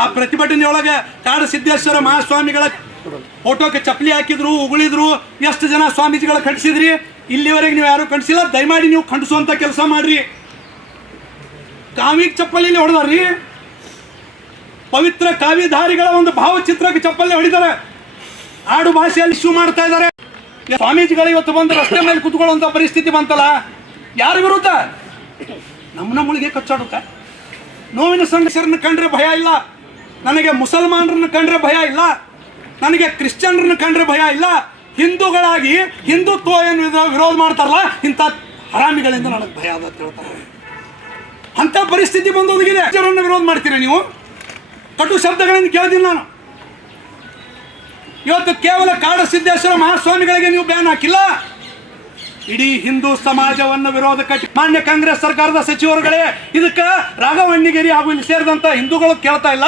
ಆ ಪ್ರತಿಭಟನೆ ಒಳಗೆ ಕಾಡ ಸಿದ್ದೇಶ್ವರ ಮಹಾಸ್ವಾಮಿಗಳ ಫೋಟೋಕ್ಕೆ ಚಪ್ಪಲಿ ಹಾಕಿದ್ರು, ಉಗುಳಿದ್ರು. ಎಷ್ಟು ಜನ ಸ್ವಾಮೀಜಿಗಳ ಖಂಡಿಸಿದ್ರಿ ಇಲ್ಲಿವರೆಗೆ ನೀವು ಯಾರು ಖಂಡಿಸಿಲ್ಲ ದಯಮಾಡಿ ನೀವು ಖಂಡಿಸುವಂತ ಕೆಲಸ ಮಾಡ್ರಿ. ಕಾವಿ ಚಪ್ಪಲಿ ಹೊಡೆದಾರ್ರಿ. ಪವಿತ್ರ ಕಾವಿಧಾರಿಗಳ ಒಂದು ಭಾವಚಿತ್ರಕ್ಕೆ ಚಪ್ಪಲಿ ಹೊಡಿದಾರೆ. ಆಡು ಭಾಷೆಯಲ್ಲಿ ಇಶ್ಯೂ ಮಾಡ್ತಾ ಇದ್ದಾರೆ. ಸ್ವಾಮೀಜಿಗಳು ಇವತ್ತು ಬಂದು ರಸ್ತೆ ಮೇಲೆ ಕುತ್ಕೊಳ್ಳುವಂತ ಪರಿಸ್ಥಿತಿ ಬಂತಲ್ಲ? ಯಾರ ವಿರುದ್ಧ? ನಮ್ಮ ನಮ್ಮಳಿಗೆ ಕಚ್ಚಾಡುತ್ತ ನೋವಿನ ಸಂಘರ್ಷರನ್ನು ಕಂಡ್ರೆ ಭಯ ಇಲ್ಲ. ನನಗೆ ಮುಸಲ್ಮಾನರನ್ನು ಕಂಡ್ರೆ ಭಯ ಇಲ್ಲ. ನನಗೆ ಕ್ರಿಶ್ಚಿಯನ್ರನ್ನ ಕಂಡ್ರೆ ಭಯ ಇಲ್ಲ. ಹಿಂದೂಗಳಾಗಿ ಹಿಂದುತ್ವ ಏನು ವಿರೋ- ವಿರೋಧ ಮಾಡ್ತಾರಲ್ಲ, ಇಂಥ ಹರಾಮಿಗಳಿಂದ ನನಗೆ ಭಯ ಅದ ಅಂತ ಹೇಳ್ತಾರೆ. ಅಂಥ ಪರಿಸ್ಥಿತಿ ಬಂದು ಒದಗಿದೆ ಜನರನ್ನ ವಿರೋಧ ಮಾಡ್ತೀರಿ ನೀವು? ಕಟು ಶಬ್ದಗಳಿಂದ ಕೇಳಿದ್ದೀನಿ ನಾನು. ಇವತ್ತು ಕೇವಲ ಕಾಡ ಸಿದ್ದೇಶ್ವರ ಮಹಾಸ್ವಾಮಿಗಳಿಗೆ ನೀವು ಬ್ಯಾನ್ ಹಾಕಿಲ್ಲ. ಇಡೀ ಹಿಂದೂ ಸಮಾಜವನ್ನು ವಿರೋಧ ಕಟ್ಟಿ ಮಾನ್ಯ ಕಾಂಗ್ರೆಸ್ ಸರ್ಕಾರದ ಸಚಿವರುಗಳೇ, ಇದಕ್ಕೆ ರಾಘವಣ್ಣಿಗೇರಿ ಹಾಗೂ ಇಲ್ಲಿ ಸೇರಿದಂಥ ಹಿಂದೂಗಳು ಕೇಳ್ತಾ ಇಲ್ಲ.